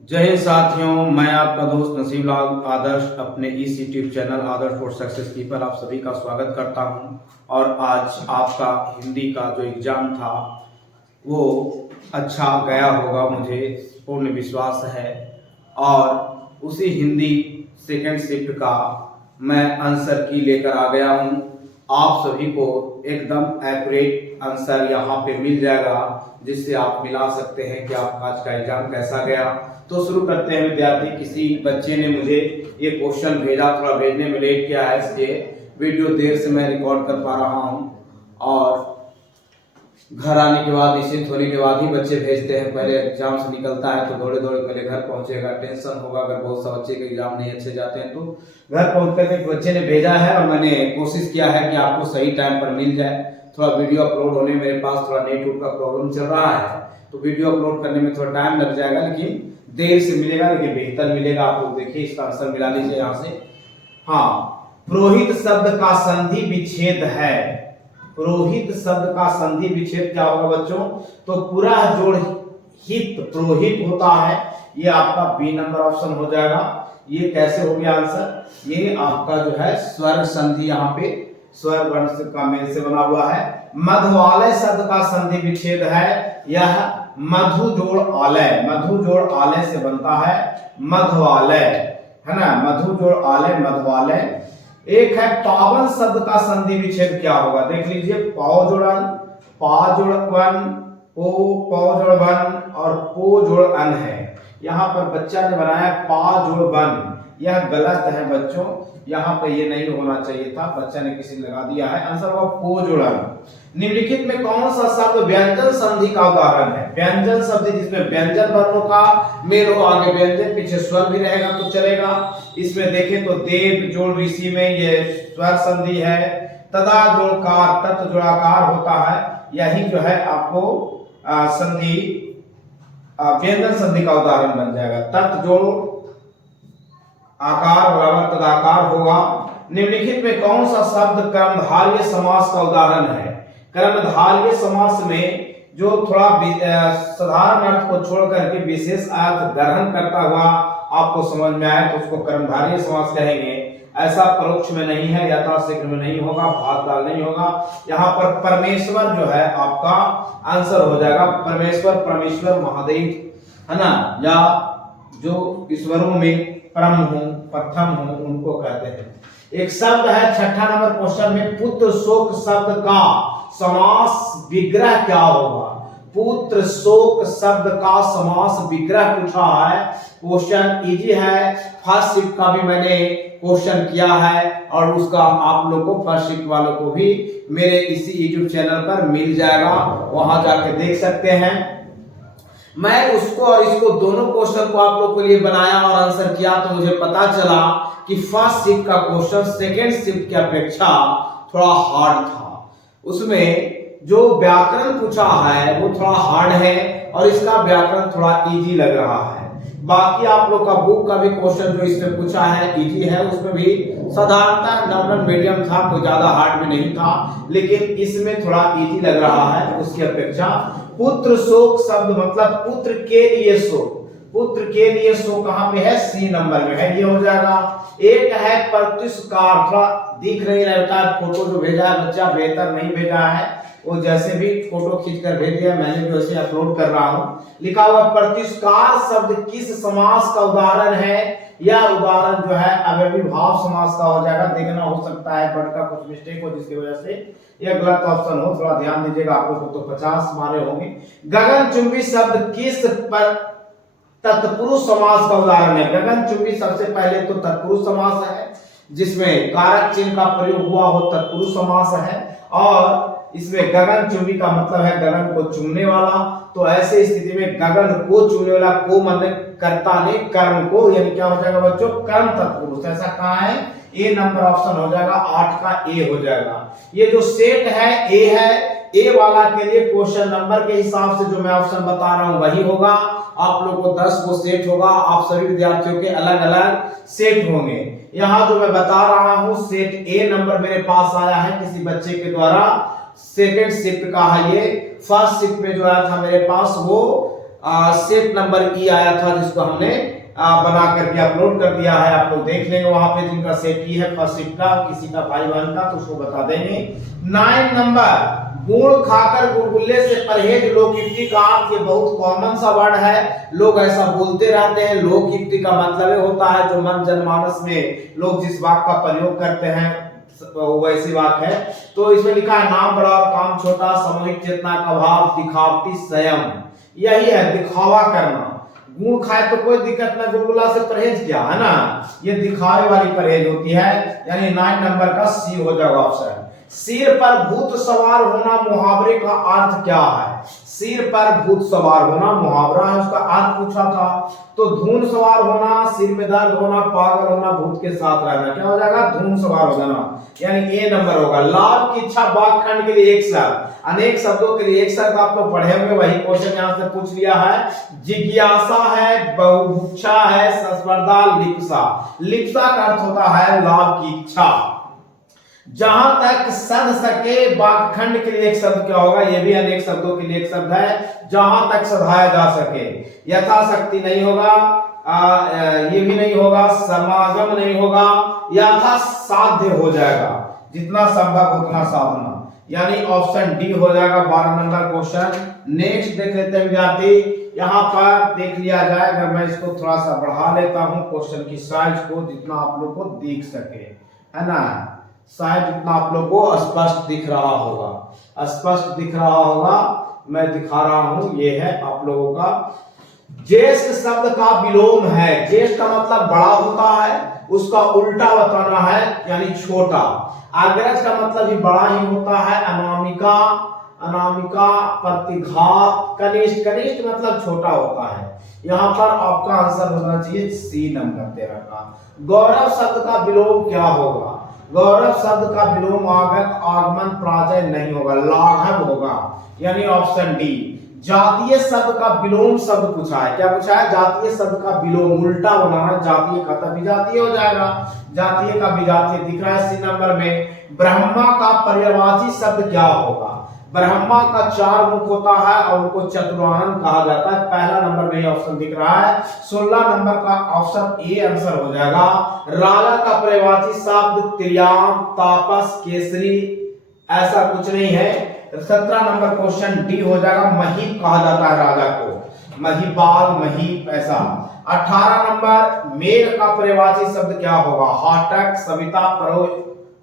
जय हिंद साथियों, मैं आपका दोस्त नसीब लाल आदर्श अपने इस YouTube channel Adarsh for success की पर आप सभी का स्वागत करता हूं। और आज आपका हिंदी का जो एग्जाम था वो अच्छा गया होगा, मुझे पूर्ण विश्वास है। और उसी हिंदी सेकंड शिफ्ट का मैं आंसर की लेकर आ गया हूं। आप सभी को एकदम एक्यूरेट आंसर यहाँ पे मिल जाएगा, जिससे आप मिला सकते हैं कि आपका आज का एग्जाम कैसा गया। तो शुरू करते हैं विद्यार्थी। किसी बच्चे ने मुझे ये क्वेश्चन भेजा, थोड़ा भेजने में लेट किया है, इसलिए वीडियो देर से मैं रिकॉर्ड कर पा रहा हूँ। और घर आने के बाद, निश्चिंत होने के बाद ही बच्चे भेजते हैं। पहले एग्जाम से निकलता है तो दौड़े दौड़े पहले घर पहुंचेगा, टेंशन होगा। अगर बहुत सा बच्चे के एग्जाम नहीं अच्छे जाते हैं तो घर पहुंच करके बच्चे ने भेजा है और मैंने कोशिश किया है कि आपको सही टाइम पर मिल जाए। थोड़ा वीडियो अपलोड होने में मेरे पास थोड़ा नेट का प्रॉब्लम चल रहा है, तो वीडियो अपलोड करने में थोड़ा टाइम लग जाएगा, लेकिन देर से मिलेगा लेकिन बेहतर मिलेगा। आप लोग देखिए, इसका आंसर मिला लीजिए यहाँ से। हाँ, पुरोहित शब्द का संधि विच्छेद है। पुरोहित शब्द का संधि विच्छेद क्या होगा बच्चों? तो पूरा जोड़ हित पुरोहित होता है। ये आपका बी नंबर ऑप्शन हो जाएगा। ये कैसे हो गया आंसर? ये आपका जो है स्वर संधि, यहाँ पे स्वर वर्ण का मेल से बना हुआ है। मधुआलय शब्द का संधि विच्छेद है। यह मधु जोड़ आलय, मधु जोड़ आलय से बनता है मधुआलय, है ना। मधु जोड़ आलय, मधुआलय। एक है पावन शब्द का संधि विच्छेद क्या होगा? देख लीजिए, पाव जोड़ अन, पा जोड़ वन, पो पौ जोड़ वन और पो जोड़ अन है। यहाँ पर बच्चा ने बनाया पा जोड़ वन, यह गलत है बच्चों। यहाँ पे ये नहीं होना चाहिए था, बच्चा ने किसी लगा दिया है। आंसर होगा पो जोड़ अन। निम्नलिखित में कौन सा शब्द व्यंजन संधि का उदाहरण है? व्यंजन शब्द जिसमें व्यंजन वर्णों का मेल हो, आगे व्यंजन पीछे स्वर भी रहेगा तो चलेगा। इसमें देखें तो देव जोड़ ऋषि में ये स्वर संधि है। तदा जोड़कार, तत् जोड़ाकार होता है। यही जो है आपको संधि व्यंजन संधि का उदाहरण बन जाएगा। तत् जोड़ आकार बराबर तदाकार होगा। निम्नलिखित में कौन सा शब्द कर्मधारय समास का उदाहरण है? कर्मधारय समास में जो थोड़ा साधारण अर्थ को छोड़ करके विशेष अर्थ ग्रहण करता हुआ आपको समझ में आए तो उसको कर्मधारय समास कहेंगे। ऐसा परोक्ष में नहीं है, यथाशीघ्र में नहीं होगा, भाग दाल नहीं होगा। यहाँ पर परमेश्वर जो है आपका आंसर हो जाएगा। परमेश्वर, परमेश्वर, महादेव, है ना, या जो ईश्वरों में परम हो, प्रथम हो, उनको कहते हैं। एक शब्द है छठा नंबर क्वेश्चन में, पुत्र शोक शब्द का समास विग्रह क्या होगा? पुत्र शोक शब्द का समास विग्रह पूछा है। क्वेश्चन इजी है, फर्स्ट शिफ्ट का भी मैंने क्वेश्चन किया है और उसका आप लोगों को फर्स्ट शिफ्ट वालों को भी मेरे इसी यूट्यूब चैनल पर मिल जाएगा, वहां जाके देख सकते हैं। मैं उसको और इसको दोनों क्वेश्चन को आप लोग के लिए बनाया और आंसर किया, तो मुझे पता चला कि फर्स्ट शिफ्ट का क्वेश्चन सेकंड शिफ्ट की अपेक्षा थोड़ा हार्ड था। उसमें जो व्याकरण पूछा है वो थोड़ा हार्ड है और इसका व्याकरण थोड़ा इजी लग रहा है। बाकी आप लोग का बुक का भी क्वेश्चन जो इसमें पूछा है इजी है, उसमें भी साधारणता नॉर्मल मीडियम था, कोई ज्यादा हार्ड भी नहीं था, लेकिन इसमें थोड़ा इजी लग रहा है उसकी अपेक्षा। पुत्र शोक शब्द मतलब पुत्र के लिए शोक, पुत्र के लिए शोक कहां पे है? सी नंबर में है, ये हो जाएगा। एक है प्रत्युष्कार, थोड़ा दिख नहीं रहता है, फोटो जो भेजा है बच्चा बेहतर नहीं भेजा है, वो जैसे भी फोटो खींचकर भेज दिया, मैंने जो ऐसे अपलोड कर रहा हूं। लिखा हुआ प्रत्युष्कार शब्द किस समास का उदाहरण है? यह उदाहरण जो है अव्ययी भाव समास का हो जाएगा। देखना हो सकता है वर्ड का कुछ मिस्टेक हो जिसकी वजह से यह गलत ऑप्शन हो, थोड़ा ध्यान दीजिएगा। आप लोगों को तो 50 मारे होंगे। गगनचुंबी शब्द किस पर तत्पुरुष समास का उदाहरण है? गगनचुंबी सबसे पहले तो तत्पुरुष समास है, जिसमें कारक चिन्ह का प्रयोग हुआ हो, तत्पुरुष समास है। और इसमें गगनचुंबी का मतलब है गगन को चुनने वाला, तो ऐसे स्थिति में गगन को चुनने वाला, को मतलब कर्ता ने कर्म को, यानी क्या हो जाएगा बच्चों? कर्म तत्पुरुष। ऐसा कहाँ है? ए नंबर ऑप्शन हो जाएगा, 8 का ए हो जाएगा। ये जो सेट है ए है, ए वाला के लिए क्वेश्चन नंबर के हिसाब से जो मैं ऑप्शन बता रहा हूं वही होगा। आप लोगों को 10 को सेट होगा, आप सभी विद्यार्थियों के अलग अलग सेट होंगे। यहाँ जो मैं बता रहा हूं सेट ए नंबर मेरे पास आया है किसी बच्चे के द्वारा, सेकेंड शिफ्ट का है ये। फर्स्ट शिफ्ट में जो आया था मेरे पास वो सेट नंबर ई आया था, जिसको हमने बना करके अपलोड कर दिया है। आप लोग देख लेंगे वहां पे, जिनका सेट ई है फर्स्ट शिफ्ट का, किसी का भाई बहन का, तो उसको बता देंगे। 9 नंबर, गुड़ खाकर गुलगुल्ले से परहेज लोकयुक्ति का अर्थ, ये बहुत कॉमन सा वर्ड है, लोग ऐसा बोलते रहते हैं। लोकयुक्ति का मतलब होता है जो मन जनमानस में लोग जिस वाक्य का प्रयोग करते हैं वैसी वाक्य है। तो इसमें लिखा है नाम बड़ा और काम छोटा, सामूहिक चेतना का भाव, दिखावटी संयम, यही है दिखावा करना। गुड़ खाए तो कोई दिक्कत ना, गुलगुला से परहेज क्या है ना, ये दिखावे वाली परहेज होती है। यानी 9 नंबर का सी हो जाएगा ऑप्शन। सिर पर भूत सवार होना मुहावरे का अर्थ क्या है? सिर पर भूत सवार होना मुहावरा है, उसका अर्थ पूछा था। तो धून सवार होना, सिर में दर्द होना, पागल होना, भूत के साथ रहना, क्या हो जाएगा? धून सवार हो जाना, यानी ए नंबर होगा। लाभ की इच्छा वाक्यखंड के लिए एक शब्द, अनेक शब्दों के लिए एक शब्द आप लोग पढ़े होंगे, वही क्वेश्चन यहां से पूछ लिया है। जिज्ञासा है, बहुभुक्षा है, स्पर्धा, लिप्सा। लिप्सा का अर्थ होता है लाभ की इच्छा। जहां तक सध सके वाक्यखंड के लिए एक शब्द क्या होगा? ये भी अनेक शब्दों के लिए एक शब्द है, जहां तक सधाया जा सके। यथाशक्ति नहीं होगा, ये भी नहीं होगा, समागम नहीं होगा, यथा साध्य हो जाएगा, जितना संभव उतना साधना, यानी ऑप्शन डी हो जाएगा 12 नंबर क्वेश्चन। नेक्स्ट देख लेते हैं विद्यार्थी, यहां पर देख लिया जाए, अगर मैं इसको थोड़ा सा बढ़ा लेता हूं क्वेश्चन की साइज को, जितना आप लोग को दिख सके, है ना, शायद जितना आप लोग को स्पष्ट दिख रहा होगा, स्पष्ट दिख रहा होगा, मैं दिखा रहा हूं। ये है आप लोगों का ज्येष्ठ शब्द का विलोम है। ज्येष्ठ का मतलब बड़ा होता है, उसका उल्टा बताना है, यानी छोटा। अग्रज का मतलब भी बड़ा ही होता है। अनामिका, अनामिका, प्रतिघात, कनिष्ठ, कनिष्ठ मतलब छोटा होता है। यहां पर आपका आंसर होना चाहिए सी नंबर 13 का। गौरव शब्द का विलोम क्या होगा? गौरव शब्द का विलोम आगत, आगमन, पराजय नहीं होगा, लाघव होगा, यानी ऑप्शन डी। जातीय शब्द का विलोम शब्द पूछा है, क्या पूछा है? जातीय शब्द का विलोम, उल्टा बनाना, जातीय का तब विजातीय हो जाएगा, जातीय का विजातीय दिख रहा है सी नंबर में। ब्रह्मा का पर्यायवाची शब्द क्या होगा? ब्रह्मा का 4 मुख होता है और उनको चतुरानन कहा जाता है, पहला नंबर में ऑप्शन दिख रहा है। 16 नंबर का ऑप्शन ए आंसर हो जाएगा। राजा का पर्यायवाची शब्द त्रियाम, तापस, केसरी, ऐसा कुछ नहीं है। 17 नंबर क्वेश्चन डी हो जाएगा। महीप कहा जाता है राजा को, महीपाल, महीप, ऐसा। 18 नंबर मेघ का पर्यायवाची शब्द क्या होगा? हाटक, सविता,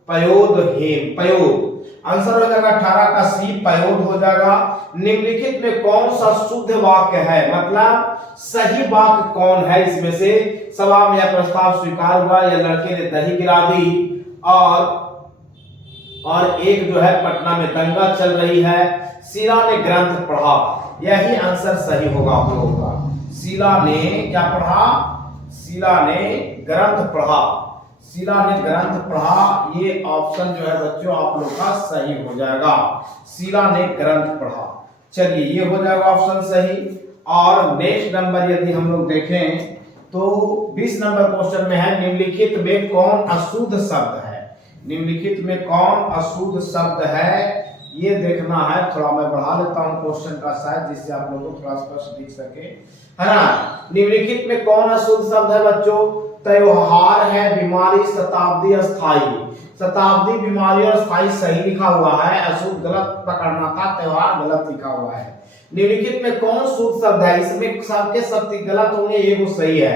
पयोद, हेम, पयोद, आंसर हो जाएगा 18 का सी, पयोद हो जाएगा। निम्नलिखित में कौन सा शुद्ध वाक्य है, मतलब सही वाक्य कौन है इसमें से? सभा में यह प्रस्ताव स्वीकार हुआ, या लड़के ने दही गिरा दी, और एक जो है पटना में दंगा चल रही है, शीला ने ग्रंथ पढ़ा, यही आंसर सही होगा आप लोगों का। शीला ने क्या पढ़ा? शीला ने ग्रंथ पढ़ा, शीला ने ग्रंथ पढ़ा, ये ऑप्शन जो है बच्चों आप लोग का सही हो जाएगा। शीला ने ग्रंथ पढ़ा, चलिए ये हो जाएगा ऑप्शन सही। और नेक्स्ट नंबर यदि हम लोग देखें तो 20 नंबर क्वेश्चन में है, निम्नलिखित में कौन अशुद्ध शब्द है? निम्नलिखित में कौन अशुद्ध शब्द है, ये देखना है। थोड़ा मैं बढ़ा लेता हूं क्वेश्चन का साइज, जिससे आप लोगों को थोड़ा स्पष्ट दिख सके, है ना। निम्नलिखित में कौन अशुद्ध शब्द है बच्चों? त्योहार है, बीमारी, शताब्दी, अस्थाई। शताब्दी, बीमारी और स्थायी सही लिखा हुआ है, अशुद्ध गलत पकड़ना था, त्योहार गलत लिखा हुआ है। निम्नलिखित में कौन शुद्ध शब्द है? इसमें सबके शब्द गलत होंगे, ये वो सही है।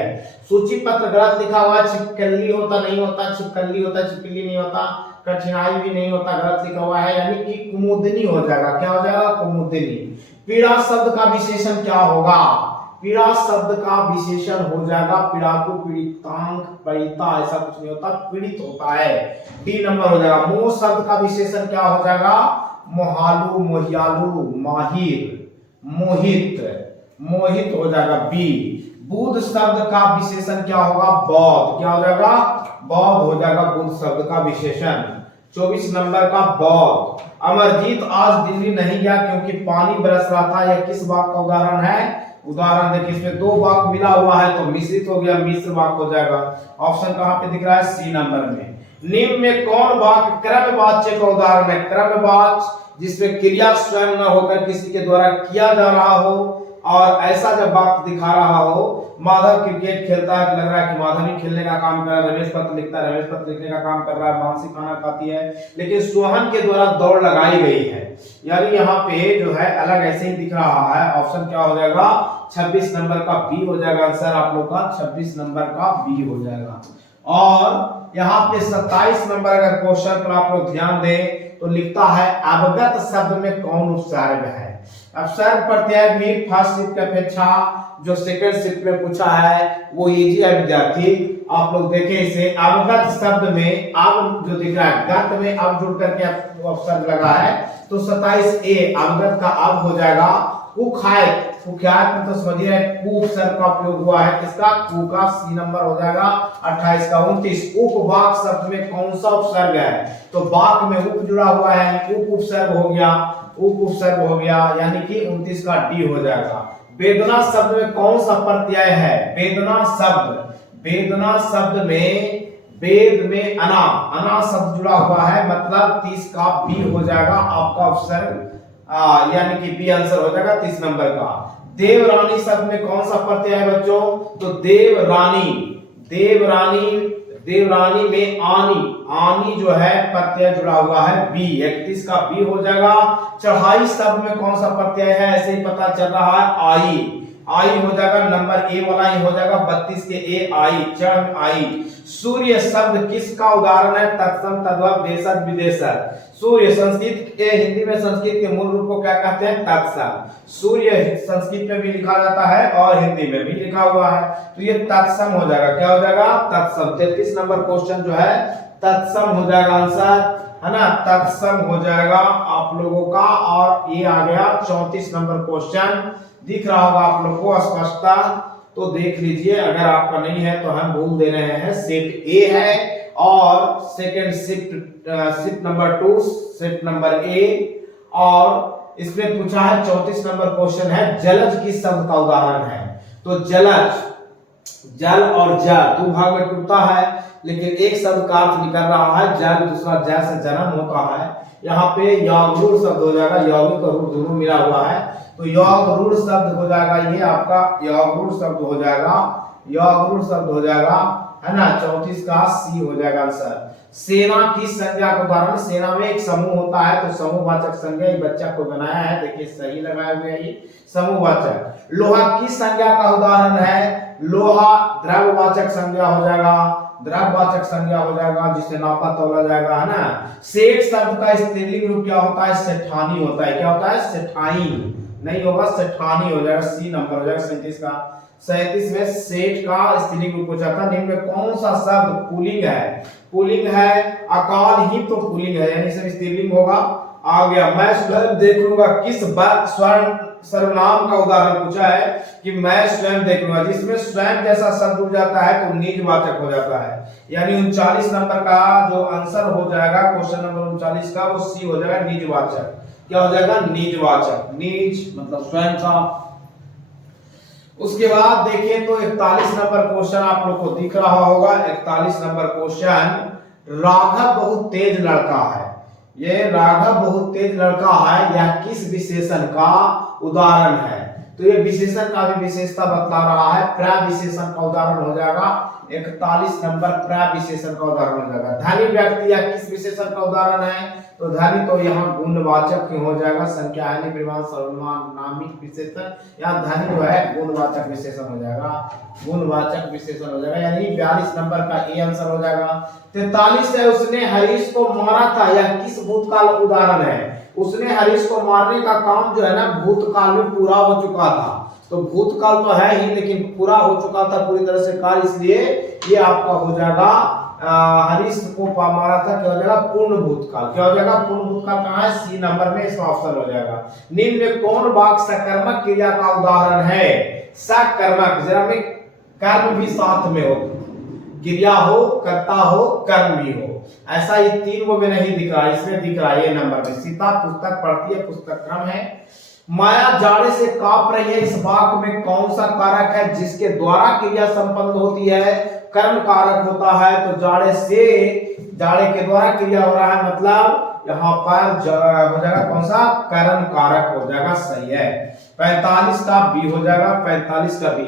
सूची पत्र गलत लिखा हुआ है, छिपकली होता नहीं होता, छिपकली होता, छिपकली नहीं होता, कठिनाई भी नहीं होता, गलत लिखा हुआ है, यानी कि कुमुदनी हो जाएगा, क्या हो जाएगा? कुमुदनी। पीड़ा शब्द का विशेषण क्या होगा? पीड़ा शब्द का विशेषण हो जाएगा पीड़ाकु, पीड़ितांक, पीड़िता, ऐसा कुछ नहीं होता, पीड़ित होता है, डी नंबर हो जाएगा। मोह शब्द का विशेषण क्या हो जाएगा? मोहालू, मोहियालू, माहिर, मोहित, मोहित हो जाएगा, बी। बुद्ध शब्द का विशेषण क्या होगा? बौद्ध, क्या हो जाएगा? बौद्ध हो जाएगा बुद्ध शब्द का विशेषण। 24 नंबर का बौद्ध। अमरजीत आज दिल्ली नहीं गया क्योंकि पानी बरस रहा था, यह किस वाक्य का उदाहरण है? उदाहरण देखिए, इसमें 2 वाक्य मिला हुआ है तो मिश्रित हो गया, मिश्र वाक्य हो जाएगा। ऑप्शन कहां पे दिख रहा है? सी नंबर में। निम्न में कौन वाक्य क्रमवाच्य का उदाहरण है? क्रमवाच्य जिसमें क्रिया स्वयं न होकर किसी के द्वारा किया जा रहा हो और ऐसा जब बात दिखा रहा हो, माधव क्रिकेट खेलता है, लग रहा है कि माधव ही खेलने का काम कर रहा है, रमेश पत्र लिखता है, रमेश पत्र लिखने का काम कर रहा है, मानसी खाना खाती है, लेकिन सोहन के द्वारा दौड़ लगाई गई है। यानी यहाँ पे जो है अलग ऐसे ही दिख रहा है। ऑप्शन क्या हो जाएगा? 26 नंबर का बी हो जाएगा आंसर आप लोग का, 26 नंबर का बी हो जाएगा। और यहाँ पे 27 नंबर अगर क्वेश्चन पर आप लोग ध्यान दें तो लिखता है अवगत शब्द में कौन उपसर्ग है। अब सर्ग प्रत्यय भी फर्स्ट शिफ्ट की अपेक्षा जो सेकंड शिफ्ट में पूछा है वो इजी है विद्यार्थी। आप लोग देखें इसे, अवगत शब्द में अब जो दिख रहा है गत में अब जुड़ करके उपसर्ग लगा है, तो 27 ए अवगत का अब हो जाएगा। कुख्यात, कुख्यात में तो समझिए कु उपसर्ग का उपयोग हुआ है, किसका? कु का, सी नंबर हो जाएगा 28 का। 29 उपवाक शब्द में कौन सा उपसर्ग है? तो वाक में उप जुड़ा हुआ है, उप उपसर्ग हो गया, उप उपसर्ग हो गया, यानी कि 29 का डी हो जाएगा। वेदना शब्द में कौन सा प्रत्यय है? वेदना शब्द, वेदना शब्द में वेद में अना, अना शब्द जुड़ा हुआ है, मतलब 30 का बी हो जाएगा आपका उपसर्ग, यानी कि बी आंसर हो जाएगा 30 नंबर का। देवरानी शब्द में कौन सा प्रत्यय है बच्चों? तो देवरानी, देवरानी, देवरानी में आनी, आनी जो है प्रत्यय जुड़ा हुआ है, बी 31 का बी हो जाएगा। चढ़ाई शब्द में कौन सा प्रत्यय है? ऐसे ही पता चल रहा है, आई, आई हो जाएगा, नंबर ए वाला ही हो जाएगा, 32 के ए आई, चढ़ आई। सूर्य शब्द किसका उदाहरण है? तत्सम, तद्भव, देशज, विदेशज। सूर्य संस्कृत के, हिंदी में संस्कृत के मूल रूप को क्या कहते हैं? तत्सम। सूर्य संस्कृत में भी लिखा जाता है और हिंदी में भी लिखा हुआ है, तो ये तत्सम हो जाएगा। क्या हो जाएगा? तत्सम। 33 नंबर क्वेश्चन जो है तत्सम हो जाएगा आंसर, है ना, तत्सम हो जाएगा आप लोगों का। और ये आ गया 34 नंबर क्वेश्चन, दिख रहा होगा आप लोग को स्पष्टता, तो देख लीजिए। अगर आपका नहीं है तो हम भूल दे रहे हैं। शिफ्ट ए है और second shift number 2, shift number A. और इसमें पूछा है 34 नंबर क्वेश्चन है, जलज किस शब्द का उदाहरण है? तो जलज, जल और ज दो भाग में टूटता है, लेकिन एक शब्द का अर्थ निकल रहा है जल, दूसरा ज से जन्म होता है। यहाँ पे यौगरूढ़ शब्द हो जाएगा, यौगिक और रूढ़ दोनों मिला हुआ है, तो यौगरूढ़ शब्द हो जाएगा, ये आपका यौगरूढ़ शब्द हो जाएगा, यौगरूढ़ शब्द हो जाएगा, है ना, 34 का सी हो जाएगा आंसर। सेना की संज्ञा का उदाहरण, सेना में एक समूह होता है तो समूहवाचक संज्ञा, ये बच्चा को बनाया है, देखिए सही लगाए हुए है, ये समूहवाचक। लोहा की संज्ञा का उदाहरण है, लोहा द्रव्यवाचक संज्ञा हो जाएगा, द्रव्यवाचक संज्ञा हो जाएगा, जिसे नापा तोला जाएगा, है ना। सेठ शब्द का स्त्रीलिंग रूप क्या होता है? सेठानी होता है। क्या होता है? सेठाई नहीं होगा, सेठानी हो जाएगा, सी नंबर हो जाएगा 37 का। 37 में सेठ का स्त्रीलिंग रूप हो जाता है। निम्न में कौन सा शब्द पुल्लिंग है? पुल्लिंग है, अकाल ही तो पुल्लिंग है, यानी सब स्त्रीलिंग होगा। आ गया, मैं स्वयं देख लूंगा किस स्वर्ण सर्वनाम का उदाहरण पूछा है कि मैं स्वयं देख लूंगा, जिसमें स्वयं जैसा शब्द जुड़ जाता है तो निजवाचक हो जाता है, यानी 39 नंबर का जो आंसर हो जाएगा क्वेश्चन नंबर 39 का, वो सी हो जाएगा, निजवाचक। क्या हो जाएगा? निजवाचक, निज मतलब स्वयं का। उसके बाद देखें तो 41 नंबर क्वेश्चन आप लोग को दिख रहा होगा। 41 नंबर क्वेश्चन, राघव बहुत तेज लड़का है, ये राघव बहुत तेज लड़का है, यह किस विशेषण का उदाहरण है? तो ये विशेषण का भी विशेषता बतला रहा है, प्रविशेषण का उदाहरण हो जाएगा। 41 नंबर प्रविशेषण का उदाहरण हो जाएगा। धनी व्यक्ति या किस विशेषण का उदाहरण है? तो धनी तो यहाँ गुणवाचक हो जाएगा, संख्या है, परिमाण, सर्वनाम, नामिक विशेषण, यहाँ धनी जो है गुणवाचक विशेषण हो जाएगा, गुणवाचक विशेषण हो जाएगा, यानी 42 नंबर का ए आंसर हो जाएगा। 43 है, उसने हरीश को मारा था, यह किस भूतकाल उदाहरण है? उसने हरीश को मारने का काम जो है ना भूतकाल में पूरा हो चुका था, तो भूतकाल तो है ही लेकिन पूरा हो चुका था पूरी तरह से कार्य, इसलिए ये आपका हो जाएगा हरीश को मारा था, क्या हो जाएगा? पूर्ण भूतकाल। क्या हो जाएगा? पूर्ण भूतकाल कहाँ है? सी नंबर में इसका ऑप्शन हो जाएगा। निम्न में कौन वाक्य सकर्मक क्रिया का उदाहरण है? सकर्मक, जरा में कर्म भी साथ में हो, क्रिया हो, कर्ता हो, कर्म भी हो, ऐसा ये तीन वो में नहीं दिख रहा, इसमें दिख रहा है ये नंबर में। सीता पुस्तक पढ़ती है, पुस्तक क्रम है। माया जाड़े से कांप रही है, इस वाक्य में कौन सा कारक है जिसके द्वारा क्रिया संपन्न होती है? कर्म कारक होता है, तो जाड़े से, जाड़े के द्वारा क्रिया हो रहा है, मतलब यहाँ पर हो जाएगा कौन सा? कर्म कारक हो जाएगा, सही है। 45 का बी हो जाएगा, 45 का बी।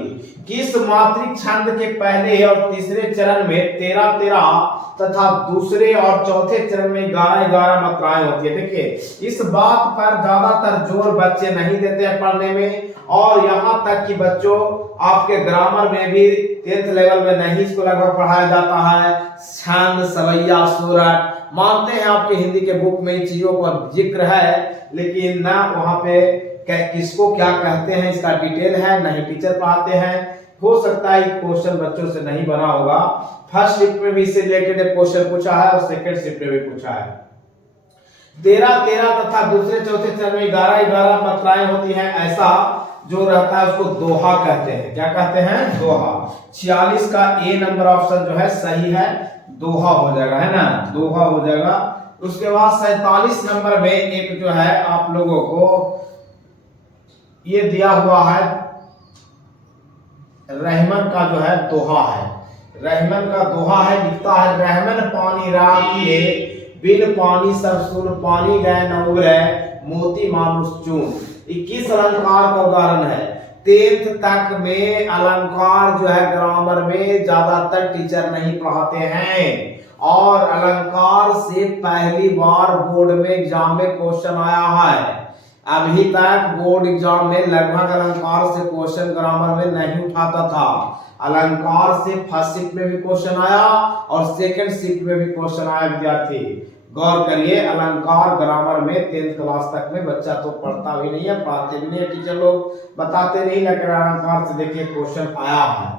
किस मात्रिक छंद के पहले और तीसरे चरण में 13-13 तथा दूसरे और चौथे चरण में 11-11 मात्राएं होती है? देखिए इस बात पर ज्यादातर जोर बच्चे नहीं देते हैं पढ़ने में, और यहाँ तक कि बच्चों आपके ग्रामर में भी 10th लेवल में नहीं इसको लगभग पढ़ाया जाता है। छंद, सवैया, सूरत मानते हैं आपके हिंदी के बुक में इन चीजों का जिक्र है, लेकिन ना वहां पे किसको क्या कहते हैं इसका डिटेल है, नहीं टीचर पढ़ाते हैं। हो सकता है क्वेश्चन बच्चों से नहीं बना होगा। फर्स्ट शिफ्ट में भी इससे रिलेटेड एक क्वेश्चन पूछा है और सेकंड शिफ्ट में भी पूछा है। 13-13 तथा दूसरे चौथे चरण में 11-11 मात्राएं होती हैं, ऐसा जो रहता है उसको दोहा कहते हैं। क्या कहते हैं? दोहा। 46 का ए नंबर ऑप्शन जो है सही है, दोहा हो जाएगा, है ना, दोहा हो जाएगा। उसके बाद 47 नंबर में एक जो है आप लोगों को ये दिया हुआ है, रहमन का जो है दोहा है, रहमन का दोहा है। लिखता है रहमन पानी राखिए बिन पानी सब सुन, पानी गए न उगरे मोती मानुष चून। 21 अलंकार का उदाहरण है। 10th तक में अलंकार जो है ग्रामर में ज्यादातर टीचर नहीं पढ़ाते हैं, और अलंकार से पहली बार बोर्ड में एग्जाम में क्वेश्चन आया है। अभी तक बोर्ड एग्जाम में लगभग अलंकार से क्वेश्चन ग्रामर में नहीं उठाता था। अलंकार से फर्स्ट शिफ्ट में भी क्वेश्चन आया और सेकंड शिफ्ट में भी क्वेश्चन आया। विद्यार्थी गौर करिए, अलंकार ग्रामर में 10th क्लास तक में बच्चा तो पढ़ता भी नहीं है, पढ़ाते भी नहीं है, टीचर लोग बताते नहीं, लेकिन अलंकार से देखिए क्वेश्चन आया है।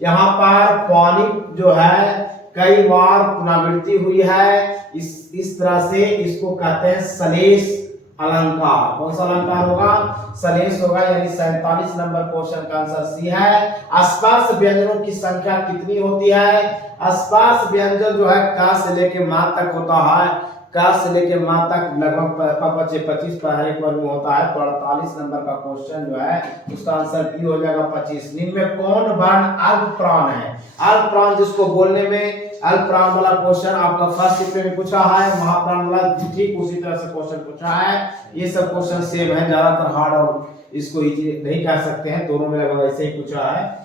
यहाँ पर पानी जो है कई बार पुनरावृत्ति हुई है, इस तरह से इसको कहते हैं सलेश अलंकार। कौन सा अलंकार होगा? सलेश होगा, यानी 47 नंबर क्वेश्चन का आंसर सी है। स्पर्श व्यंजनों की संख्या कितनी होती है? स्पर्श व्यंजन जो है का से लेके मा तक होता है, का से लेके मा तक लगभग 25 पर एक वर्ग में होता है। 48 नंबर का क्वेश्चन जो है उसका आंसर पी हो जाएगा 25। निम्न में कौन वर्ण अल्प प्राण है? अल्प प्राण जिसको बोलने में अल्प प्राण वाला क्वेश्चन आपका फर्स्ट शिफ्ट में पूछा है, महाप्राण वाला ठीक उसी तरह से क्वेश्चन पूछा है। ये सब क्वेश्चन सेम है, ज्यादातर हार्ड और इसको इजी नहीं कह सकते हैं, दोनों में लगभग ऐसे ही पूछा है।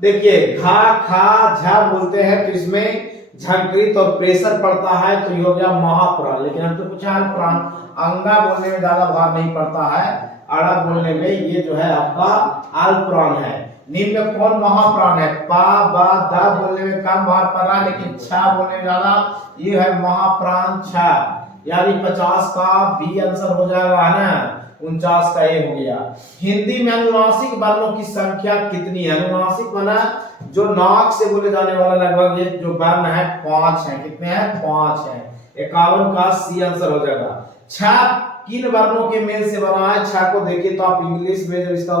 देखिए घा खा झा बोलते हैं तो इसमें झंकृत और प्रेशर पड़ता है, तो ये हो गया महाप्राण। लेकिन हम तो पूछा अल्प प्राण, अंगा बोलने में ज्यादा भार नहीं पड़ता है, अड़ा बोलने में ये जो है आपका अल्प प्राण है। निम्न में कौन महाप्राण है? पा बा दा बोलने में कम भार पड़ रहा है, लेकिन छा बोलने में ज्यादा, ये है महाप्राण छा, यानी 50 का बी आंसर हो जाएगा, है ना। 49 का ए हो गया। हिंदी में अनुनासिक वर्णों की संख्या कितनी है? अनुनासिक बना जो नाक से बोले जाने वाला लगभग ये जो वर्ण है 5 है। कितने हैं? 5 है। 51 का सी आंसर हो जाएगा। छा किन वर्णों के मेल से बना है? छा को देखिए तो आप इंग्लिश में जब इसका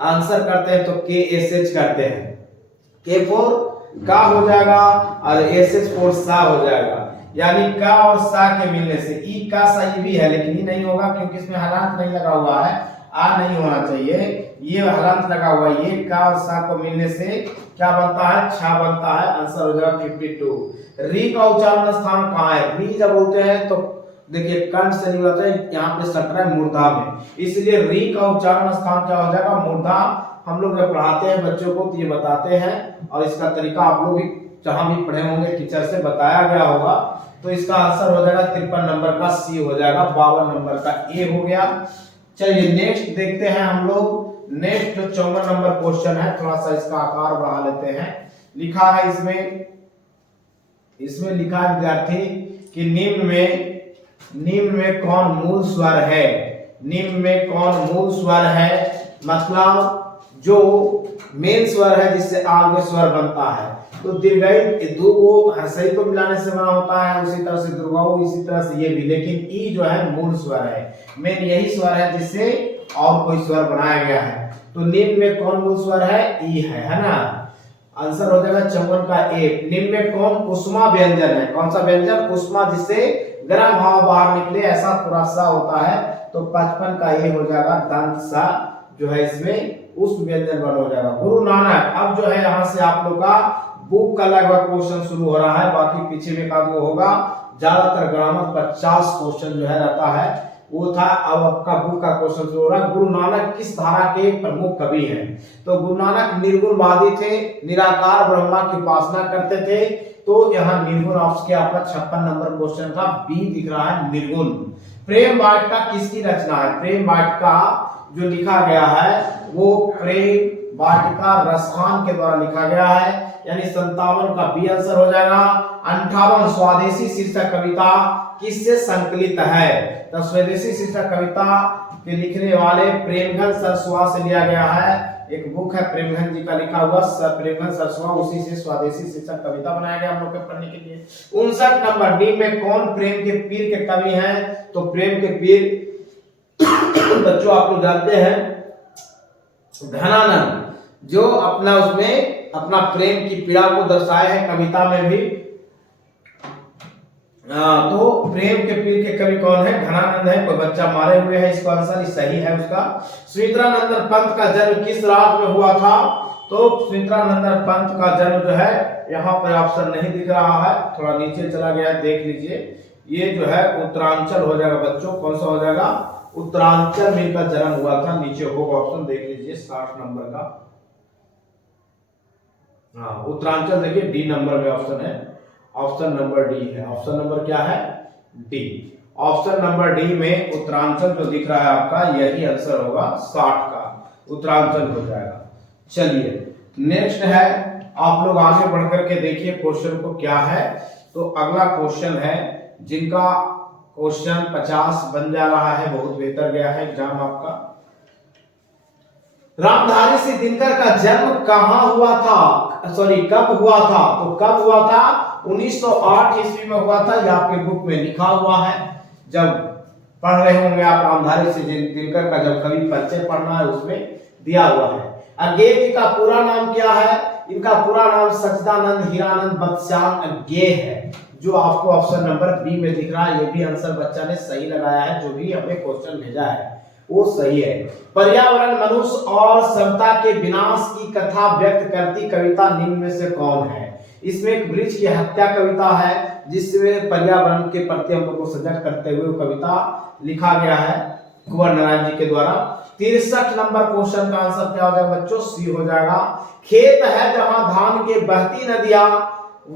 आंसर करते हैं तो के एस एच करते हैं, के फोर का हो जाएगा और एस एच फोर सा हो जाएगा, यानी का और सा के मिलने से ई का सही भी है, लेकिन ये नहीं होगा क्योंकि इसमें हलांत नहीं लगा हुआ है, आ नहीं होना चाहिए, ये हलांत लगा हुआ है। ये का और सा को मिलने से क्या बनता है? छा बनता है। आंसर हो जाएगा 52। री का उच्चारण स्थान कहाँ है? री जब बोलते हैं तो देखिए कंठ से नहीं होता है, यहाँ पे सट रहा है मूर्धा में, इसलिए री का उच्चारण स्थान क्या हो जाएगा? मूर्धा। हम लोग जब पढ़ाते हैं बच्चों को तो ये बताते हैं, और इसका तरीका आप लोग भी जहां भी पढ़े होंगे टीचर से बताया गया होगा। तो इसका आंसर हो जाएगा 53 नंबर का सी हो जाएगा, 52 नंबर का ए हो गया। चलिए नेक्स्ट देखते हैं हम लोग। नेक्स्ट 54 नंबर क्वेश्चन है, थोड़ा सा इसका आकार बढ़ा लेते हैं। लिखा है इसमें लिखा है विद्यार्थी कि निम्न में कौन मूल स्वर है? निम्न में कौन मूल स्वर है? मतलब जो मेन स्वर है जिससे आगे स्वर बनता है। तो दीर्घई दो वो हर्षई को मिलाने से बना होता है, उसी तरह से दुर्गाऊ, इसी तरह से ये भी, लेकिन ई जो है मूल स्वर है, मेन यही स्वर है जिससे और कोई स्वर बनाया गया है। तो निम्न में कौन मूल स्वर है? ई है ना। आंसर हो जाएगा 54 का ए। निम्न में कौन उष्मा व्यंजन है? कौन सा व्यंजन? उष्मा, जिससे गर्म हवा बाहर निकले, ऐसा थोड़ा सा होता है। तो 55 का ये हो जाएगा दंत सा जो है इसमें उष्म व्यंजन वर्ण हो जाएगा। गुरु नानक। अब जो है यहाँ से आप लोग का बुक का लगभग क्वेश्चन शुरू हो रहा है, बाकी पीछे में का वो होगा। ज्यादातर ग्रामर 50 क्वेश्चन जो है रहता है, वो था। अब आपका बुक का क्वेश्चन शुरू हो रहा है। गुरु नानक किस धारा के प्रमुख कवि हैं? तो गुरु नानक निर्गुणवादी थे, निराकार ब्रह्मा की उपासना करते थे। तो यहाँ निर्गुण ऑप्शन के आपका 56 नंबर क्वेश्चन का बी दिख रहा है, निर्गुण। प्रेम वाटिका किसकी रचना है? प्रेम वाटिका जो लिखा गया है वो प्रेम वाटिका रसखान के द्वारा लिखा गया है, यानी 57 का बी आंसर हो जाएगा। 58 स्वदेशी शीर्षक कविता किससे संकलित है? तो स्वदेशी शीर्षक कविता के लिखने वाले प्रेमघन सरस्वत से लिया गया है। एक बुक है प्रेमघन जी का लिखा हुआ, प्रेमघन सरस्वत, उसी से स्वदेशी शीर्षक कविता बनाया गया हम लोग के पढ़ने के लिए। 59 नंबर डी में कौन प्रेम के पीर के कवि हैं? तो प्रेम के पीर बच्चों आप लोग जानते हैं घनानंद, जो अपना उसमें अपना प्रेम की पीड़ा को दर्शाए हैं कविता में भी। तो प्रेम के पीर के कवि कौन है? घनानंद है। कोई बच्चा मारे हुए है, इसका आंसर सही है उसका। सुमित्रानंदन पंत का जन्म किस राज्य में हुआ था? तो सुमित्रानंदन पंत का जन्म जो है यहाँ पर ऑप्शन नहीं दिख रहा है, थोड़ा नीचे चला गया है, देख लीजिए। ये जो है उत्तरांचल हो जाएगा बच्चों। कौन सा हो जाएगा? उत्तरांचल में इनका जन्म हुआ था। नीचे होगा ऑप्शन, देख लीजिए 60 नंबर का। हाँ, उत्तरांचल देखिए डी नंबर में ऑप्शन है, ऑप्शन नंबर डी है। ऑप्शन नंबर क्या है? डी। ऑप्शन नंबर डी में उत्तरांचल जो दिख रहा है आपका, यही आंसर होगा 60 का, उत्तरांचल हो जाएगा। चलिए नेक्स्ट है, आप लोग आगे बढ़ करके देखिए क्वेश्चन को क्या है। तो अगला क्वेश्चन है जिनका क्वेश्चन 50 बन जा रहा है, बहुत बेहतर गया है एग्जाम आपका। रामधारी सिंह दिनकर का जन्म कहां हुआ था? सॉरी, कब हुआ था? तो कब हुआ था? 1908 ईस्वी में हुआ था। यह आपके बुक में लिखा हुआ है। जब पढ़ रहे होंगे आप रामधारी सिंह दिनकर का जब कवि परिचय पढ़ना है, उसमें दिया हुआ है। अज्ञे जी का पूरा नाम क्या है? इनका पूरा नाम सच्चिदानंद हीरानंद बदश्याम अज्ञे है, जो आपको ऑप्शन नंबर बी में दिख रहा है। ये भी आंसर बच्चा ने सही लगाया है, जो भी हमें क्वेश्चन भेजा है वो सही है। पर्यावरण, मनुष्य और सभ्यता के विनाश की कथा व्यक्त करती कविता निम्न में से कौन है? इसमें एक वृक्ष की हत्या कविता है, जिसमें पर्यावरण के प्रति हम लोग को सजग करते हुए कविता लिखा गया है कुंवर नारायण जी के द्वारा। 63 नंबर क्वेश्चन का आंसर क्या हो जाएगा बच्चों? सी हो जाएगा। खेत है जहां धान के बहती नदियां,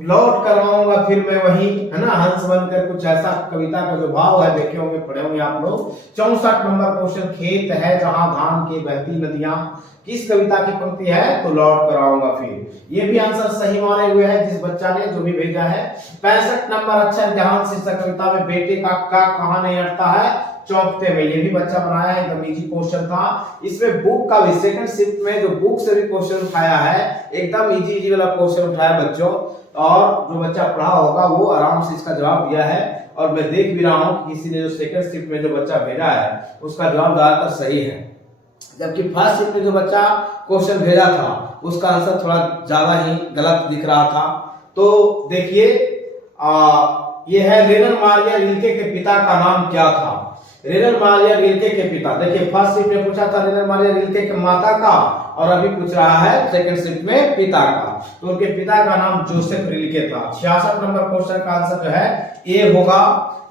लौट कर आऊंगा फिर मैं वही, है ना, हंस बनकर, कुछ ऐसा कविता का जो भाव है देखे होंगे, पढ़े होंगे आप लोग। 64 नंबर क्वेश्चन, खेत है जहां धान के बहती नदियां, किस कविता की पंक्ति है? तो लौट कर आऊंगा फिर। ये भी आंसर सही माने हुए है जिस बच्चा ने जो भी भेजा है। 65 नंबर, अक्षर ध्यान शीर्षक कविता में बेटे का कहां नहीं हटता है? चौपते में। ये भी बच्चा बनाया है, एकदम इजी क्वेश्चन था। इसमें बुक का भी सेकंड शिफ्ट में जो बुक से भी क्वेश्चन उठाया है, एकदम इजी वाला क्वेश्चन उठाया बच्चों, और जो बच्चा पढ़ा होगा वो आराम से इसका जवाब दिया है। और मैं देख भी रहा हूं कि किसी ने जो सेकंड शिफ्ट में जो बच्चा भेजा है उसका जवाब ज्यादातर सही है, जबकि फर्स्ट शिफ्ट में जो बच्चा क्वेश्चन भेजा था उसका आंसर थोड़ा ज्यादा ही गलत दिख रहा था। तो देखिए ये है रेनर मारिया रिल्के के पिता का नाम क्या था? रेनर मारिया रिल्के के पिता, देखिए फर्स्ट शिफ्ट में पूछा था रेनर मारिया रिल्के के माता का, और अभी पूछ रहा है सेकंड शिफ्ट में पिता का। तो उनके पिता का नाम जोसेफ रिल्के था। 66 नंबर क्वेश्चन का आंसर जो है ए होगा।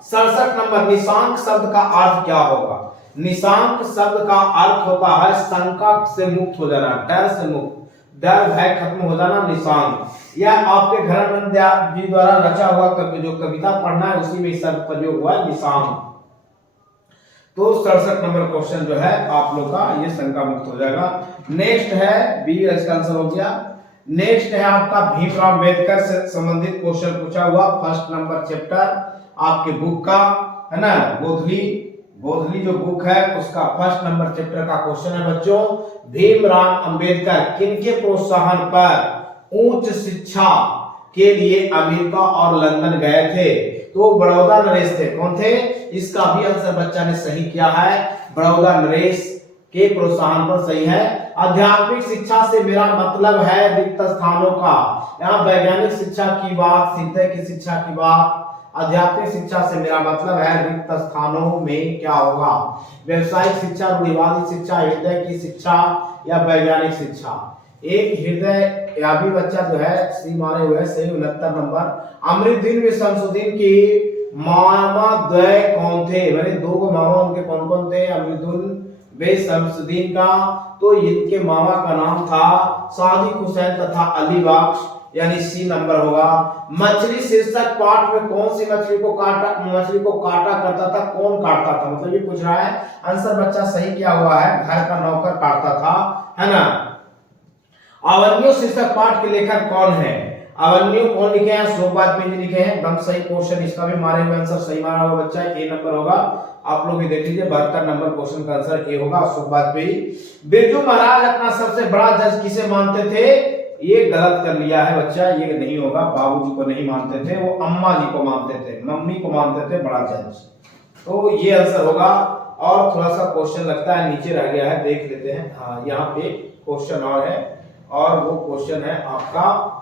67 नंबर, निशांक शब्द का अर्थ क्या होगा? निशांक शब्द का अर्थ होता है शंका से मुक्त हो जाना, डर से मुक्त, डर भय खत्म हो जाना, निशांक। यह आपके घनानंद जी द्वारा रचा हुआ जो कविता पढ़ना है उसी में शब्द प्रयोग हुआ है, निशांक। तो 67 नंबर क्वेश्चन जो है आप लोग का ये शंका मुक्त हो जाएगा। नेक्स्ट है बी, इसका आंसर हो गया। नेक्स्ट है आपका भीमराव अंबेडकर से संबंधित क्वेश्चन पूछा हुआ, फर्स्ट नंबर चैप्टर आपके बुक का, है ना, गोधली जो बुक है उसका फर्स्ट नंबर चैप्टर का क्वेश्चन है बच्चों। भीमराव अंबेडकर किनके प्रोत्साहन पर उच्च शिक्षा के लिए अमेरिका और लंदन गए थे? तो बड़ौदा नरेश थे। कौन थे? इसका भी आंसर बच्चा ने सही किया है, बड़ौदा नरेश के प्रोत्साहन पर सही है। आध्यात्मिक शिक्षा से मेरा मतलब है रिक्त स्थानों का। यहाँ वैज्ञानिक शिक्षा की बात, हृदय की शिक्षा की बात, आध्यात्मिक शिक्षा से मेरा मतलब है रिक्त स्थानों में क्या होगा? व्यवसायिक शिक्षा, रूढ़िवादी शिक्षा, हृदय की शिक्षा या वैज्ञानिक शिक्षा। एक हृदय या भी बच्चा जो है सी मारे हुए सही 69 नंबर। अमृत दिन में शमसुद्दीन की मामा द्वय कौन थे, मैंने दो को मामा उनके कौन कौन थे, अमरुद्दीन बे शमसुद्दीन का, तो इनके मामा का नाम था सादिक हुसैन तथा अली बख्श, यानी सी नंबर होगा। मछली शीर्षक पाठ में कौन सी मछली को काटा करता था, कौन काटता था, मतलब ये पूछ रहा है। आंसर बच्चा सही क्या हुआ है, घर का नौकर काटता था, है ना। अवन्यो शीर्षक पाठ के लेखक कौन है, अवन्यो कौन लिखे हैं, सोमवार जी लिखे हैं, एकदम सही क्वेश्चन, इसका भी मारे हुए आंसर सही मारा होगा बच्चा, ए नंबर होगा। आप लोग भी देख लीजिए 72 नंबर क्वेश्चन का आंसर ए होगा, सोमवार जी। बिरजू महाराज अपना सबसे बड़ा जज किसे मानते थे, ये गलत कर लिया है बच्चा, ये नहीं होगा, बाबूजी को नहीं मानते थे, वो अम्मा जी को मानते थे, मम्मी को मानते थे बड़ा जज, तो ये आंसर होगा। और थोड़ा सा क्वेश्चन लगता है नीचे रह गया है, देख लेते हैं। हाँ, यहाँ पे क्वेश्चन और है, और वो क्वेश्चन है आपका,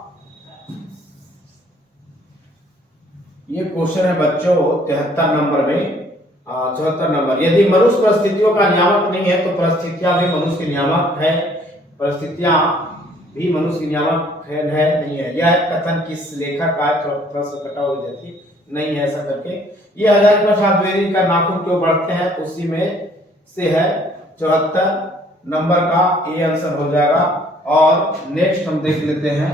ये क्वेश्चन है बच्चों 73 नंबर में, 74 नंबर। यदि मनुष्य परिस्थितियों का नियामक नहीं है तो परिस्थितियां भी मनुष्य के नियामक है, परिस्थितियां भी मनुष्य के नियामक है नहीं है। यह कथन किस लेखक का है, थोड़ा सा कटा हो जाती नहीं है ऐसा करके। ये हजारी प्रसाद द्विवेदी का नाखून क्यों बढ़ते हैं, उसी में से है, 74 नंबर का ये आंसर हो जाएगा। और नेक्स्ट हम देख लेते हैं,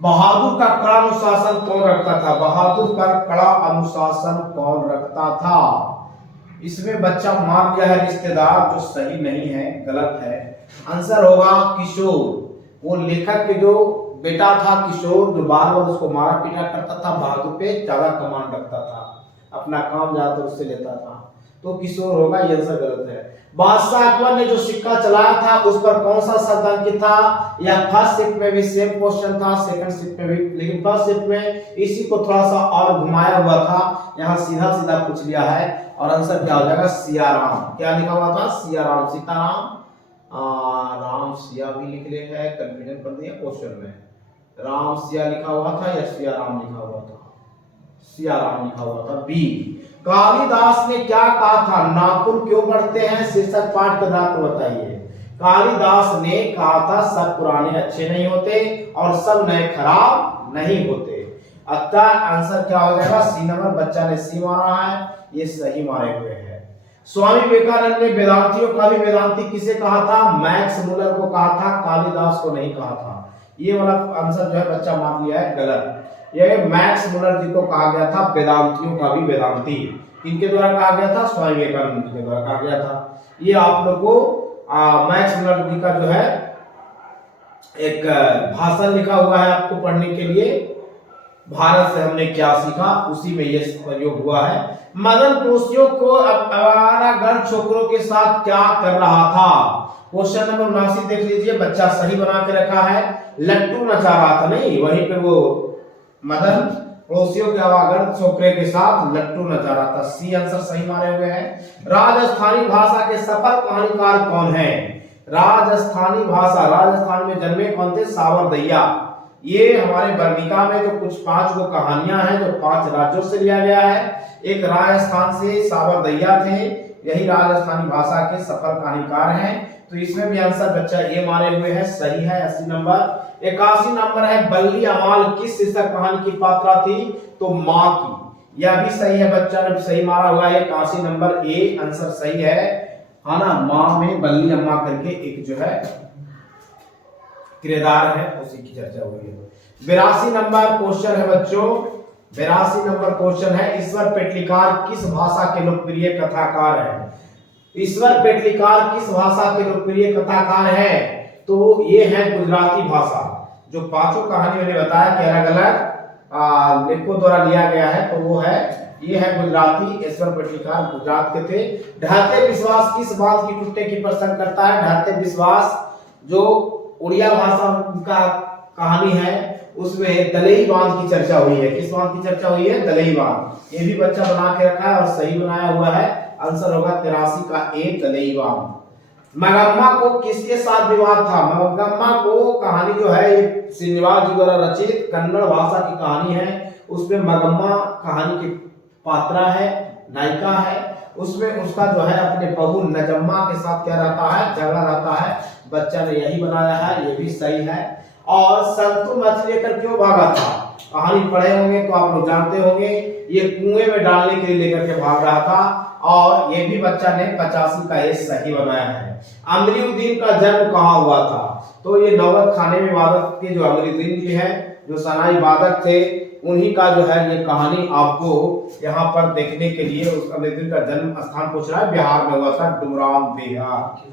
बहादुर का कड़ा अनुशासन कौन रखता था, बहादुर पर कड़ा अनुशासन कौन रखता था। इसमें बच्चा मान लिया है रिश्तेदार, जो सही नहीं है, गलत है। आंसर होगा किशोर, वो लेखक के जो बेटा था किशोर, जो बार बार उसको मारा पीटा करता था, बहादुर पे ज्यादा कमांड रखता था, अपना काम ज्यादातर उससे लेता था, तो किशोर होगा, ये आंसर गलत है। बादशाह अकबर ने जो सिक्का चलाया था उस पर कौन सा शब्द अंकित था, या फर्स्ट शिफ्ट में भी सेम क्वेश्चन था, सेकंड शिफ्ट में भी, लेकिन फर्स्ट शिफ्ट में इसी को थोड़ा सा और घुमाया हुआ था, यहाँ सीधा सीधा पूछ लिया है, और आंसर क्या हो जाएगा, सियाराम। क्या लिखा हुआ था, सियाराम, सीताराम, राम सिया भी लिख ले है, कंफ्यूजन कर दिया क्वेश्चन में, राम सिया लिखा हुआ था या सियाराम लिखा हुआ था, सियाराम लिखा हुआ था, बी। कालिदास ने क्या कहा था, नाखून क्यों बढ़ते हैं, शीर्षक पाठ के आधार पर बताइए। कालिदास ने कहा था सब पुराने अच्छे नहीं होते और सब नए खराब नहीं होते। अतः आंसर क्या हो जाएगा, सी नंबर, बच्चा ने सी मारा है, ये सही मारे हुए हैं। स्वामी विवेकानंद ने वेदांतियों का भी वेदांती किसे कहा था, मैक्स मुलर को कहा था, कालिदास को नहीं कहा था। ये वाला आंसर जो है बच्चा मान लिया है गलत, ये मैक्स मुलर जी को कहा गया था वेदांतियों का भी वेदांती। किनके द्वारा कहा गया था, स्वामी विवेकानंद जी के द्वारा कहा गया था। ये आप लोग को मैक्स मुलर जी का जो है एक भाषण लिखा हुआ है आपको पढ़ने के लिए, भारत से हमने क्या सीखा, उसी में ये प्रयोग हुआ है। मदन पोस्टियों को आवारागर्द छोकरों के साथ क्या कर रहा था, क्वेश्चन नंबर 79 देख लीजिए, बच्चा सही बना के रखा है, लट्टू नचा रहा था, नहीं वहीं पे वो मदन पड़ोसियों के आवागर्द छोकरे के साथ लट्टू नचा रहा था, सी आंसर सही मारे हुए हैं। राजस्थानी भाषा के सफल कहानीकार कौन है, राजस्थानी भाषा, राजस्थान में जन्मे कौन थे, सावरदैया। ये हमारे वर्णिका में जो कुछ 5 वो कहानियां हैं जो 5 राज्यों से लिया गया है, एक राजस्थान से सावरदैया थे, यही राजस्थानी भाषा के सफल कहानीकार हैं, तो इसमें भी आंसर बच्चा ये मारे हुए हैं, सही है 80 नंबर। 81 नंबर है, बल्ली अमाल किस शीर्षक कहानी की पात्रा थी, तो माँ की, यह भी सही है, बच्चा ने सही मारा हुआ है, 81 नंबर ए आंसर सही है ना। माँ में बल्ली अम्मा करके एक जो है किरदार है, उसी की चर्चा हो रही है। 82 नंबर क्वेश्चन है बच्चों, 82 नंबर क्वेश्चन है, ईश्वर पेटलिकार किस भाषा के लोकप्रिय कथाकार है, ईश्वर पेटलिकार किस भाषा के लोकप्रिय कथाकार है, तो ये है गुजराती भाषा। जो 5 कहानी मैंने बताया कि अलग अलग लेखकों द्वारा लिया गया है, तो वो है, ये है गुजराती, ईश्वर पेटलिकार गुजरात के थे। ढहते विश्वास किस बात की टूटने की प्रसंग करता है, ढहते विश्वास जो उड़िया भाषा का कहानी है, उसमें दलई बांध की चर्चा हुई है, किस बांध की चर्चा हुई है, दलई बांध। ये भी बच्चा बना के रखा है और सही बनाया हुआ है, आंसर होगा 83 का ए, दलई बांध। मगम्मा को किसके साथ विवाद था, मगम्मा को कहानी जो है ये श्रीनिवास जी द्वारा रचित कन्नड़ भाषा की कहानी है, उसमें मगम्मा कहानी की पात्रा है, नायिका है, उसमें उसका जो है अपने बहू नजम्मा के साथ क्या रहता है, झगड़ा रहता है, बच्चा ने यही बनाया है, ये भी सही है। और संतु मछली लेकर क्यों भागा था? कहानी पढ़े होंगे तो आप लोग जानते होंगे, ये कुएं में डालने के लिए लेकर के भाग रहा था और ये भी बच्चा ने 85 का ये सही बनाया है। अमरुद्दीन का जन्म कहाँ हुआ था? तो ये नौबत खाने में वादक के जो अमरुद्दीन जी हैं, जो सनाई वादक थे, उन्हीं का जो है ये कहानी आपको यहाँ पर देखने के लिए उस अमरुद्दीन का जन्म स्थान पूछ रहा है, बिहार में हुआ था, डुमराव बिहार।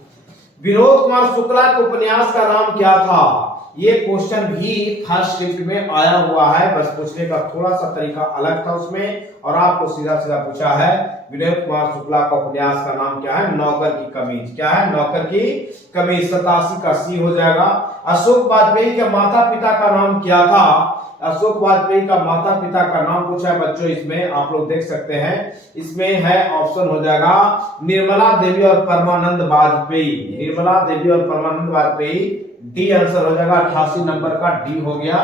विनोद कुमार शुक्ला के उपन्यास का नाम क्या था? ये क्वेश्चन भी फर्स्ट शिफ्ट में आया हुआ है, बस पूछने का थोड़ा सा तरीका अलग था उसमें, और आपको सीधा सीधा पूछा है विनोद कुमार शुक्ला का उपन्यास का नाम क्या है? नौकर की कमीज। क्या है? नौकर की कमीज। 87 का सी हो जाएगा। अशोक वाजपेयी के माता पिता का नाम क्या था? अशोक वाजपेयी का माता पिता का नाम पूछा है बच्चों, इसमें आप लोग देख सकते हैं, इसमें है ऑप्शन हो जाएगा निर्मला देवी और परमानंद वाजपेयी। निर्मला देवी और परमानंद वाजपेयी, डी आंसर हो जाएगा। 88 नंबर का डी हो गया,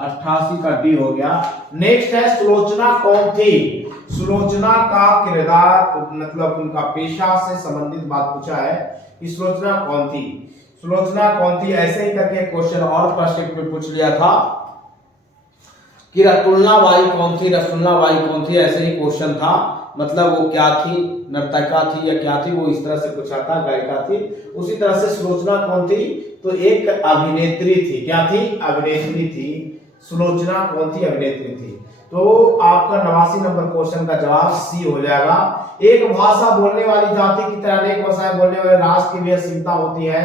88 का डी हो गया। नेक्स्ट है सुलोचना कौन थी? सुलोचना का किरदार मतलब उनका पेशा से संबंधित बात पूछा है कि सुलोचना कौन थी? सुलोचना कौन थी? ऐसे ही करके क्वेश्चन और फर्स्ट में पूछ लिया था कि रसुल्लाबाई कौन थी? रसुल्लाबाई कौन थी? ऐसे ही क्वेश्चन था, मतलब वो क्या थी, नर्तका थी या क्या थी, वो इस तरह से पूछा था, गायिका थी। उसी तरह से सुलोचना कौन थी? तो एक अभिनेत्री थी। क्या थी? अभिनेत्री थी। सुलोचना कौन थी? अभिनेत्री थी। तो आपका 89 नंबर क्वेश्चन का जवाब सी हो जाएगा। एक भाषा बोलने वाली जाति की तरह अनेक भाषाएं बोलने वाले राष्ट्र की भी असीमता होती है,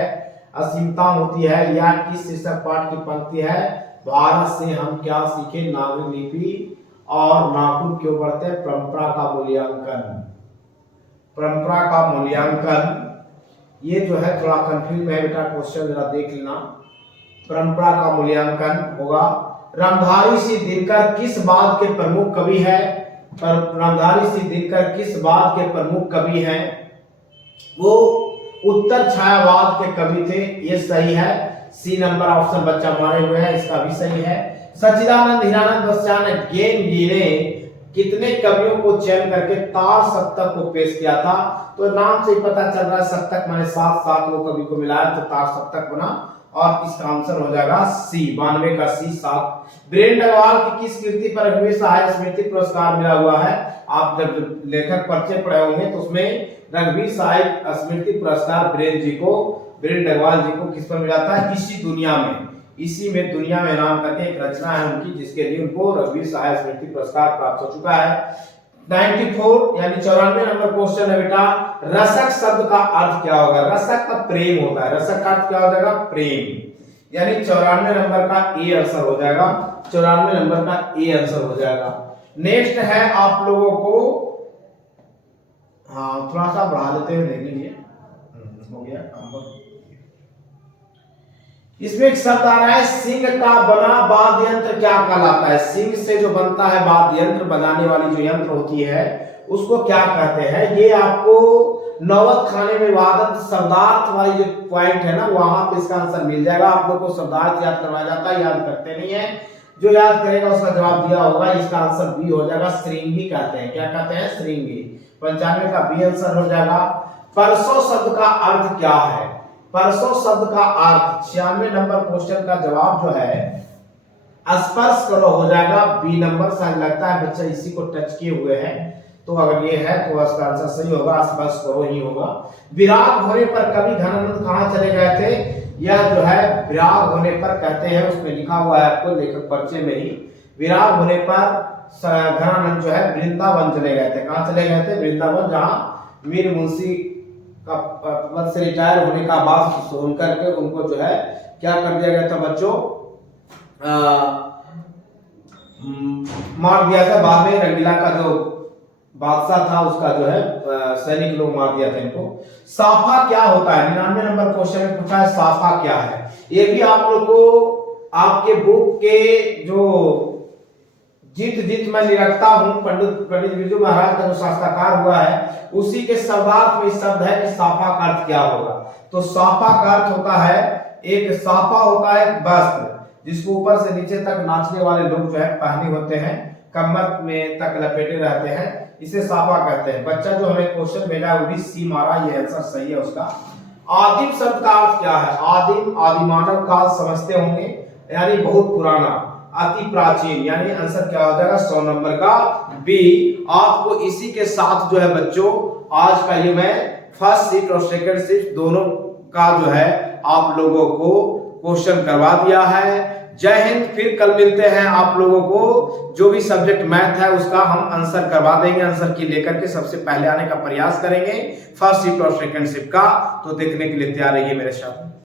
असीमता होती है। यह किस शीर्षक पाठ की पंक्ति है? भारत से हम क्या सीखे, नागरिक लिपि और नागपुर क्यों बढ़ते हैं? परंपरा का मूल्यांकन। परंपरा का मूल्यांकन, ये जो है थोड़ा कंफ्यूज है बेटा, क्वेश्चन जरा देख लेना। परंपरा का मूल्यांकन होगा। रामधारी सिंह दिनकर किस बाद के प्रमुख कवि है? रामधारी सिंह दिनकर किस बाद के प्रमुख कवि हैं? वो उत्तर छायावाद के कवि थे, ये सही है। सी नंबर ऑप्शन बच्चा मारे हुए हैं, इसका भी सही है। सच्चिदानंद हीरानंद बच्चा ने गेम जी ने कितने कवियों को चयन करके तार सप्तक को पेश किया था? तो नाम से ही पता चल रहा है, सप्तक माने 7 वो कवि को मिलाया तो तार सप्तक बना, और इसका आंसर हो जाएगा सी, 92 का सी 7। वीरेंद्र अग्रवाल की किस कृति पर रघुवीर सहाय स्मृति पुरस्कार मिला हुआ है? आप जब लेखक परिचय पढ़े होंगे तो उसमें रघुवीर सहाय स्मृति पुरस्कार वीरेंद्र अग्रवाल जी को किस पर मिला था? इसी दुनिया में, इसी में दुनिया में नाम करके एक रचना है उनकी, जिसके लिए उनको रघुवीर सहाय स्मृति पुरस्कार प्राप्त हो चुका है। 94 यानी 94 नंबर क्वेश्चन है बेटा, रसक शब्द का अर्थ क्या होगा? रसक का प्रेम होता है, रसक का अर्थ क्या हो जाएगा? प्रेम। यानी 94 नंबर का ए आंसर हो जाएगा, 94 नंबर का ए आंसर हो जाएगा। नेक्स्ट है आप लोगों को, हाँ थोड़ा सा बढ़ा लेते हुए देख लीजिए, हो गया काम। इसमें एक शब्द आ रहा है, सिंह का बना वाद्य यंत्र क्या कहलाता है? सिंह से जो बनता है वाद्य यंत्र, बजाने वाली जो यंत्र होती है उसको क्या कहते हैं? ये आपको नौबत खाने में वादक शब्दार्थ वाली जो पॉइंट है ना, वहां पे इसका आंसर मिल जाएगा। आप लोग को शब्दार्थ याद करवाया जाता है, याद करते नहीं है, जो याद करेगा उसका जवाब दिया होगा। इसका आंसर बी हो जाएगा, श्रृंगी कहते हैं। क्या कहते हैं? श्रृंगी। 95 का बी आंसर हो जाएगा। परसों शब्द का अर्थ क्या है? परसों शब्द का अर्थ 96 नंबर क्वेश्चन का जवाब जो है स्पर्श करो हो जाएगा, बी नंबर। शायद लगता है बच्चा इसी को टच किए हुए हैं, तो अगर ये है तो इसका आंसर सही होगा, स्पर्श करो ही होगा। विराग होने पर कवि घनानंद कहाँ चले गए थे? यह जो है विराग होने पर कहते हैं, उसमें लिखा हुआ है आपको लेखक परिचय में ही, विराग होने पर घनानंद जो है वृंदावन चले गए थे। कहाँ चले गए थे? वृंदावन, जहाँ वीर मुंशी का पद से रिटायर होने का बाद सुन करके उनको जो है क्या कर दिया गया था बच्चों? मार दिया था। बाद में रंगीला का जो बादशाह था उसका जो है सैनिक लोग मार दिया था इनको। साफा क्या होता है? 99 नंबर क्वेश्चन में पूछा है साफा क्या है। ये भी आप लोग को आपके बुक के जो जित मैं निरखता हूं, पंडित बिरजू महाराज का जो शास्त्राकार हुआ है उसी के शब्दार्थ में शब्द है कि साफा का अर्थ क्या होगा। तो साफा का अर्थ होता है, एक साफा होता है वस्त्र जिसको ऊपर से नीचे तक नाचने वाले लोग जो है पहने होते हैं, कमर में तक लपेटे रहते हैं, इसे साफा कहते हैं। बच्चा जो हमें क्वेश्चन भेजा वो भी सी मारा, ये आंसर सही है उसका। आदिम शब्द का अर्थ क्या है? आदिम आदिमानव काल समझते होंगे। यानी बहुत पुराना, अति प्राचीन, यानी आंसर क्या हो जाएगा 100 नंबर का बी। आपको इसी के साथ जो है बच्चों आज का ये मैं फर्स्ट शिफ्ट और सेकंड शिफ्ट दोनों का जो है आप लोगों को क्वेश्चन करवा दिया है। जय हिंद। फिर कल मिलते हैं आप लोगों को, जो भी सब्जेक्ट मैथ है उसका हम आंसर करवा देंगे, आंसर की लेकर के सबसे पहले आने का प्रयास करेंगे फर्स्ट शिफ्ट और सेकंड शिफ्ट का। तो देखने के लिए तैयार रहिए मेरे साथ।